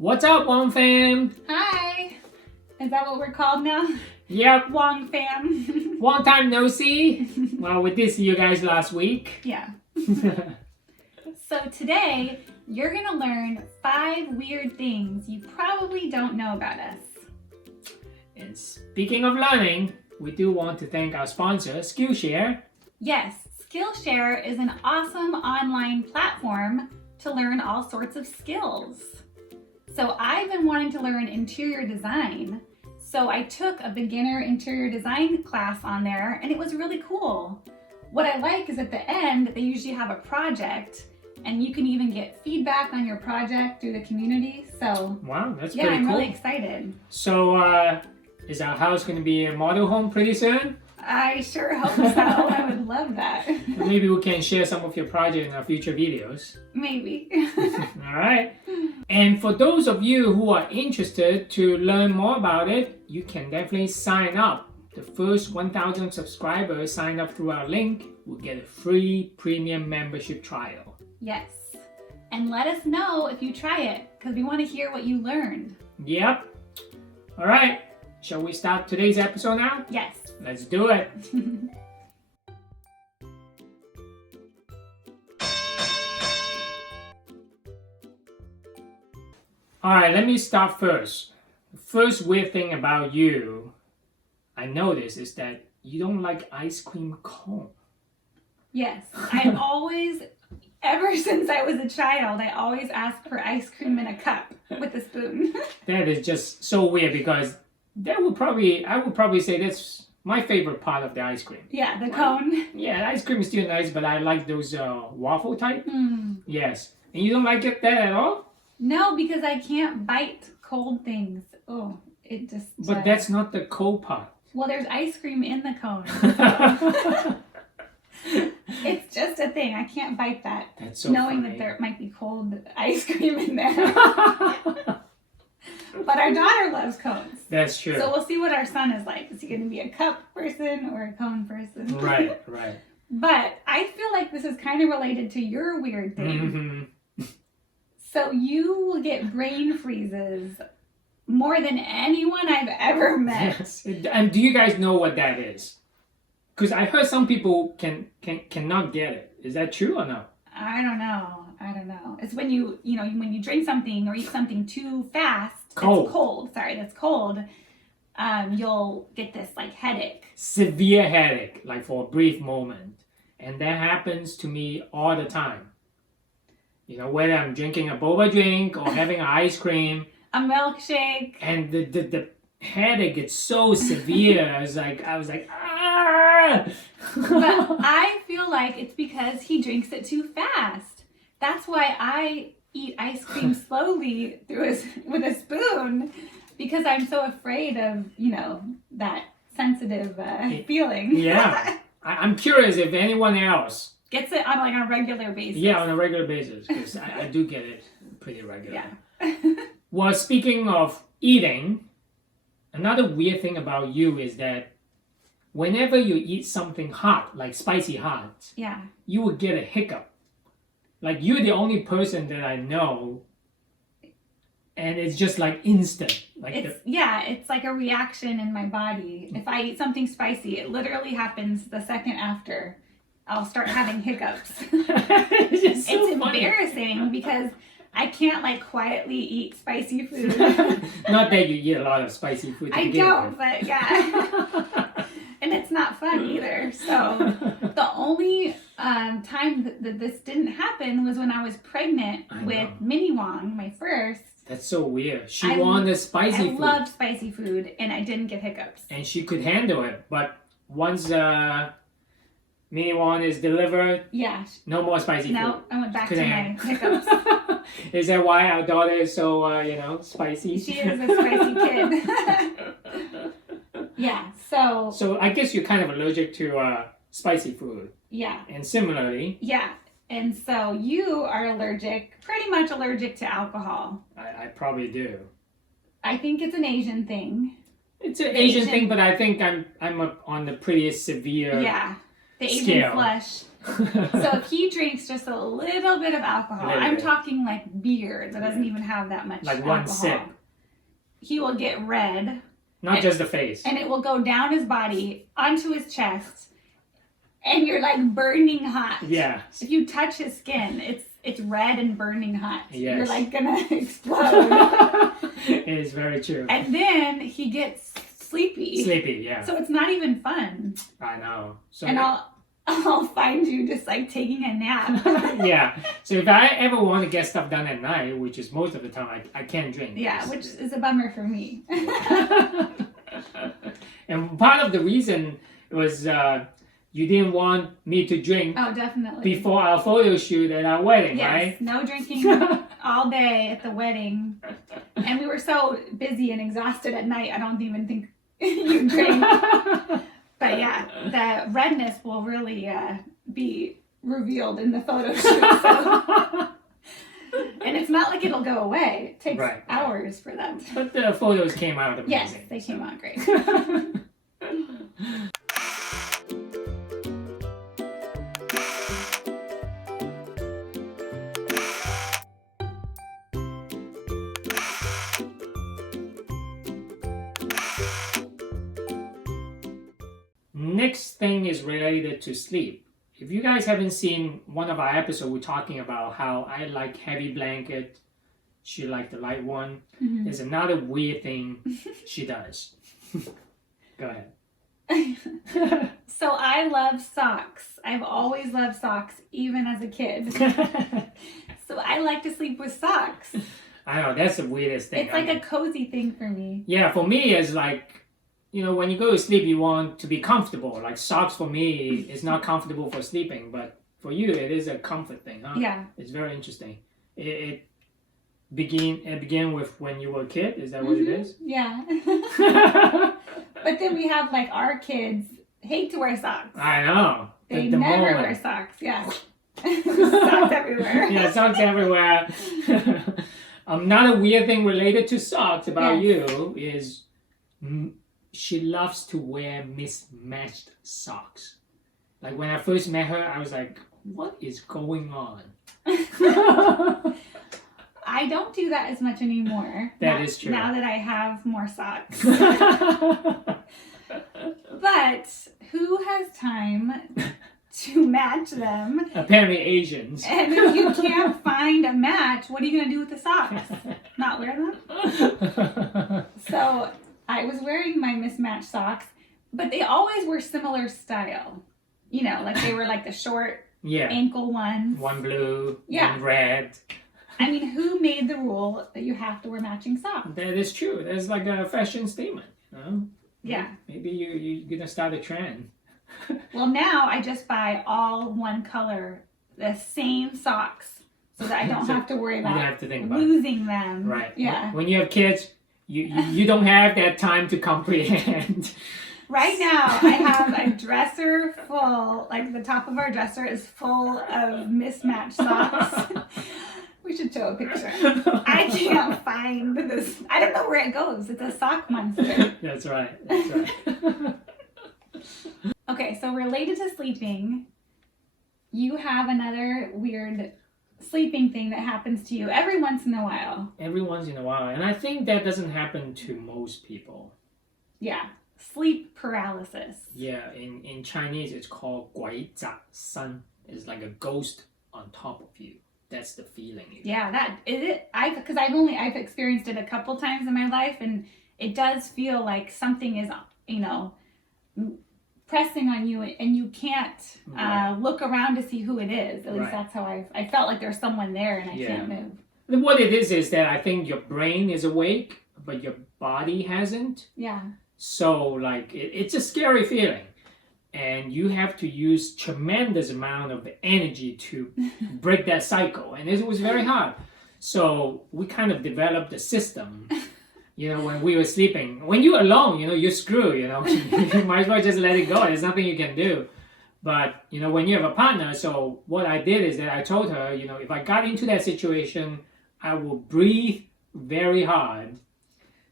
What's up, Wong fam? Hi! Is that what we're called now? Yep, Wong fam. long time no see. Well, we did see you guys last week. Yeah. So today, you're gonna learn 5 weird things you probably don't know about us. And speaking of learning, we do want to thank our sponsor, Skillshare. Yes, Skillshare is an awesome online platform to learn all sorts of skills. So I've been wanting to learn interior design. So I took a beginner interior design class on there and it was really cool. What I like is at the end, they usually have a project and you can even get feedback on your project through the community. So Wow, that's yeah, pretty I'm cool. really excited. So, is our house going to be a model home pretty soon? I sure hope so. I would love that. Maybe we can share some of your project in our future videos. Maybe. All right. And for those of you who are interested to learn more about it, you can definitely sign up. The first 1,000 subscribers sign up through our link will get a free premium membership trial. Yes. And let us know if you try it because we want to hear what you learned. Yep. All right. Shall we start today's episode now? Yes. Let's do it. All right, let me start first. The first weird thing about you, I noticed, is that you don't like ice cream cone. Yes. I always, ever since I was a child, I always ask for ice cream in a cup with a spoon. That is just so weird because I would probably say that's my favorite part of the ice cream. Yeah, the cone. Yeah, the ice cream is still nice, but I like those waffle type. Mm. Yes. And you don't like that at all? No, because I can't bite cold things. Oh, it just... But that's not the cold part. Well, there's ice cream in the cone. It's just a thing. I can't bite that. That's so knowing funny. that there might be cold ice cream in there. But our daughter loves cones. That's true. So we'll see what our son is like. Is he going to be a cup person or a cone person? Right. But I feel like this is kind of related to your weird thing. Mm-hmm. So you will get brain freezes more than anyone I've ever met. Yes. And do you guys know what that is? Because I heard some people cannot get it. Is that true or no? I don't know. It's when when you drink something or eat something too fast. That's cold. You'll get this like headache. Severe headache, like for a brief moment. And that happens to me all the time. You know, whether I'm drinking a boba drink or having ice cream. A milkshake. And the headache gets so severe. I was like, ah! But I feel like it's because he drinks it too fast. That's why I eat ice cream slowly with a spoon, because I'm so afraid of, that sensitive feeling. Yeah. I'm curious if anyone else gets it on a regular basis. Yeah, on a regular basis, because I do get it pretty regularly. Yeah. Well, speaking of eating, another weird thing about you is that whenever you eat something hot, like spicy hot, yeah, you will get a hiccup. Like, you're the only person that I know, and it's just like instant. It's like a reaction in my body. If I eat something spicy, it literally happens the second after. I'll start having hiccups. It's so funny. Embarrassing because I can't quietly eat spicy food. Not that you eat a lot of spicy food. I don't, but yeah. And it's not fun either. So the only time that this didn't happen was when I was pregnant with Minnie Wong, my first. That's so weird. She wanted spicy food. I loved spicy food, and I didn't get hiccups. And she could handle it, but once Minnie Wong is delivered, no more spicy food. No, I went back to my hiccups. Is that why our daughter is so, spicy? She is a spicy kid. Yeah, so... So I guess you're kind of allergic to spicy food. Yeah. And similarly... Yeah, and so you are pretty much allergic to alcohol. I probably do. I think it's an Asian thing. It's an Asian thing, but I think I'm on the pretty severe the Asian scale. flush. So if he drinks just a little bit of alcohol, Little I'm bit. talking like beer that doesn't even have that much Like alcohol. one sip. He will get red, Not just the face. and it will go down his body onto his chest, and you're like burning hot. Yeah. If you touch his skin, it's red and burning hot. Yes. You're like gonna explode. It is very true. And then he gets sleepy. Sleepy, yeah. So it's not even fun. I know. So And I'll find you just like taking a nap. yeah. So if I ever want to get stuff done at night, which is most of the time, I can't drink. Yeah, which is a bummer for me. And part of the reason was you didn't want me to drink Oh, definitely. before our photo shoot at our wedding, Yes, right? no drinking all day at the wedding. And we were so busy and exhausted at night, I don't even think you drank. But yeah, the redness will really be revealed in the photo shoot. So. And it's not like it'll go away. It takes Right. hours for that. But the photos came out amazing. Yes, they came out great. Next thing is related to sleep. If you guys haven't seen one of our episodes, we're talking about how I like heavy blanket, she like the light one. Mhm. There's another weird thing she does. Go ahead. So I love socks. I've always loved socks, even as a kid. So I like to sleep with socks. I know, that's the weirdest thing. It's like a cozy thing for me. Yeah, for me, it's like, you know, when you go to sleep, you want to be comfortable. Like socks for me is not comfortable for sleeping, but for you, it is a comfort thing, huh? Yeah. It's very interesting. It began with when you were a kid. Is that what it is? Yeah. But then we have like our kids hate to wear socks. I know. They the never moment. wear socks. Yeah. Socks everywhere. Yeah, socks everywhere. Another weird thing related to socks about you is she loves to wear mismatched socks. Like when I first met her, I was like, what is going on? I don't do that as much anymore. That is true. Now that I have more socks. But who has time to match them? Apparently Asians. And if you can't find a match, what are you going to do with the socks? Not wear them? So I was wearing my mismatched socks, but they always were similar style. You know, like they were like the short Yeah. ankle ones. One blue, Yeah. one red. I mean, who made the rule that you have to wear matching socks? That is true. That's like a fashion statement. You know? Yeah. Maybe you're gonna start a trend. Well, now I just buy all one color, the same socks, so that I don't So have to worry You don't about have to think about it. losing them. Right. Yeah. When you have kids, you don't have that time to comprehend. Right now, I have a dresser full, like the top of our dresser is full of mismatched socks. We should show a picture. I can't find this. I don't know where it goes. It's a sock monster. That's right. That's right. Okay, so related to sleeping, you have another weird sleeping thing that happens to you every once in a while. Every once in a while, and I think that doesn't happen to most people. Yeah, sleep paralysis. Yeah, in Chinese it's called 鬼压身. It's like a ghost on top of you. That's the feeling. You get. Yeah, that is it. Because I've experienced it a couple times in my life, and it does feel like something is, you know, pressing on you, and you can't look around to see who it is. At least Right. that's how I felt like there's someone there, and I Yeah. can't move. What it is that I think your brain is awake, but your body hasn't. Yeah. So like it's a scary feeling, and you have to use tremendous amount of energy to break that cycle, and it was very hard. So we kind of developed a system. You know, when we were sleeping, when you're alone, you know, you're screwed. You know, you might as well just let it go. There's nothing you can do. But you know, when you have a partner, so what I did is that I told her, you know, if I got into that situation, I will breathe very hard,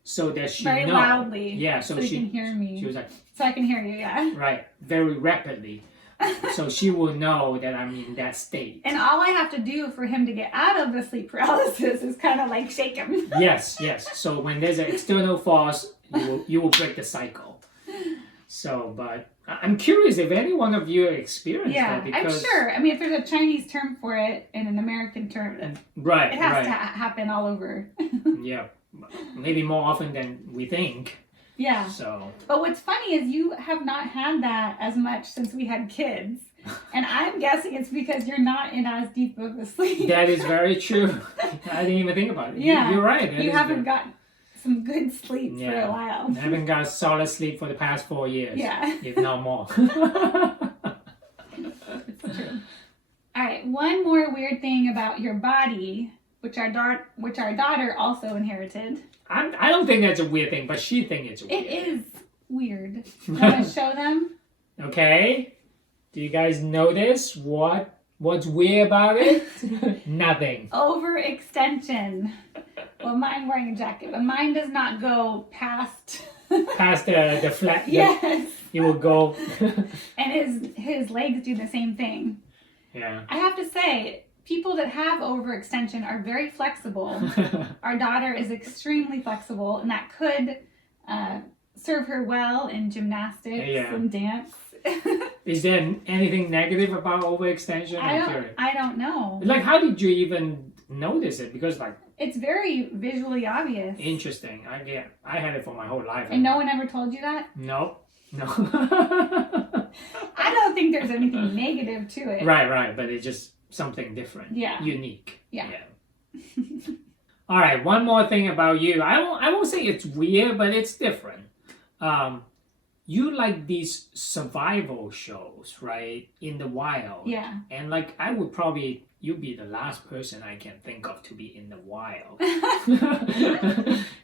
so that she Very know. loudly. Yeah, so you she can hear me. She was like, So I can hear you, yeah. right, very rapidly. So she will know that I'm in that state. And all I have to do for him to get out of the sleep paralysis is kind of like shake him. Yes. So when there's an external force, you will break the cycle. So, but I'm curious if any one of you experienced that. Because, I'm sure. I mean, if there's a Chinese term for it and an American term, it has to happen all over. Yeah, maybe more often than we think. Yeah. So. But what's funny is you have not had that as much since we had kids. And I'm guessing it's because you're not in as deep of a sleep. That is very true. I didn't even think about it. Yeah. You're right. You haven't got some good sleep for a while. I haven't got solid sleep for the past 4 years. Yeah. If not more. It's true. All right. One more weird thing about your body, which our daughter also inherited. I don't think that's a weird thing, but she thinks it's weird. It is weird. I'm going to show them. Okay. Do you guys notice what's weird about it? Nothing. Overextension. Well, mine wearing a jacket, but mine does not go past the flat. Yes. It will go. And his legs do the same thing. Yeah. I have to say, people that have overextension are very flexible. Our daughter is extremely flexible, and that could serve her well in gymnastics and dance. Is there anything negative about overextension? I don't know. Like, how did you even notice it? Because it's very visually obvious. Interesting. I had it for my whole life. And no one ever told you that? No. I don't think there's anything negative to it. Right. But it's just something different. Yeah. Unique. Yeah. All right. One more thing about you. I won't say it's weird, but it's different. You like these survival shows, right? In the wild. Yeah. And you'd be the last person I can think of to be in the wild.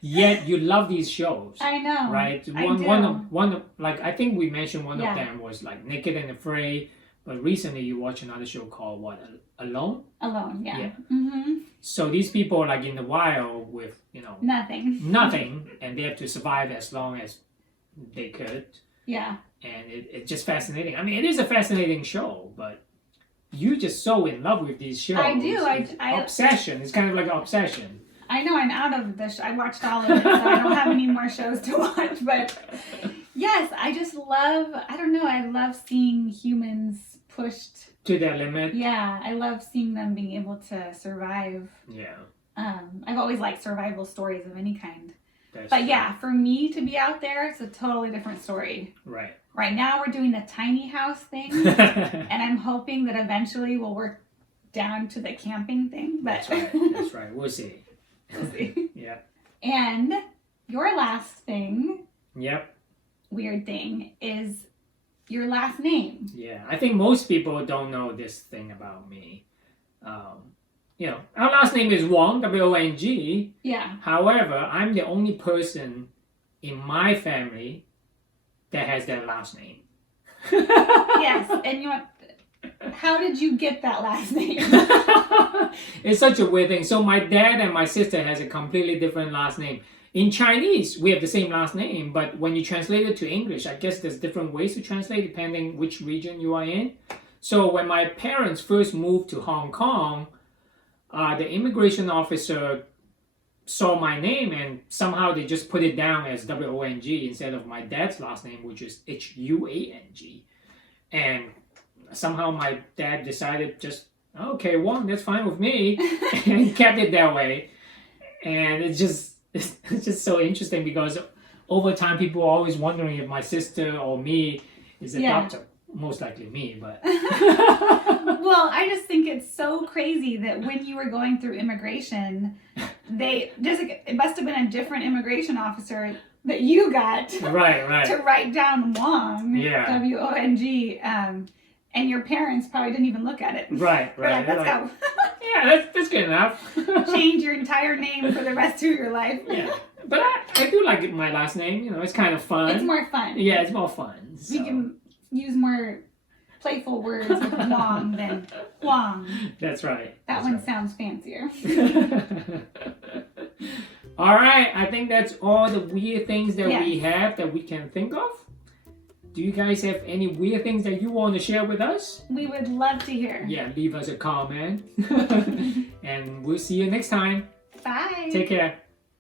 Yet you love these shows. I know. Right? One of I think we mentioned one of them was like Naked and Afraid, but recently you watched another show called what? Alone? Alone, yeah. Mm-hmm. So these people are like in the wild with, nothing, and they have to survive as long as they could. Yeah. And it's just fascinating. I mean, it is a fascinating show, but you're just so in love with these shows. I do. Obsession. It's kind of like an obsession. I know I'm out of I watched all of it, so I don't have any more shows to watch. But yes, I just love, I love seeing humans pushed to their limit. Yeah, I love seeing them being able to survive. Yeah. I've always liked survival stories of any kind. But for me to be out there, it's a totally different story. Right. Right now we're doing the tiny house thing, and I'm hoping that eventually we'll work down to the camping thing. But That's right. We'll see. We'll see. Yeah. And your last thing. Yep. Weird thing is your last name. Yeah, I think most people don't know this thing about me. Our last name is Wong, W-O-N-G. Yeah. However, I'm the only person in my family that has that last name. Yes, and how did you get that last name? It's such a weird thing. So my dad and my sister has a completely different last name. In Chinese, we have the same last name, but when you translate it to English, I guess there's different ways to translate depending which region you are in. So when my parents first moved to Hong Kong, the immigration officer saw my name and somehow they just put it down as W-O-N-G instead of my dad's last name, which is H-U-A-N-G. And somehow my dad decided okay, Wong, that's fine with me, and kept it that way. And it's just so interesting because over time people are always wondering if my sister or me is adopted. Most likely me, but... Well, I just think it's so crazy that when you were going through immigration, it must have been a different immigration officer that you got right to write down Wong, W-O-N-G, and your parents probably didn't even look at it. Right. Like, let's go. Yeah, that's good enough. Change your entire name for the rest of your life. Yeah, but I do like my last name. It's kind of fun. It's more fun. Yeah, it's more fun. So. You can use more playful words with Wong than Wong. That's right. That one sounds fancier. All right, I think that's all the weird things that we have that we can think of. Do you guys have any weird things that you want to share with us? We would love to hear. Yeah, leave us a comment. And we'll see you next time. Bye. Take care.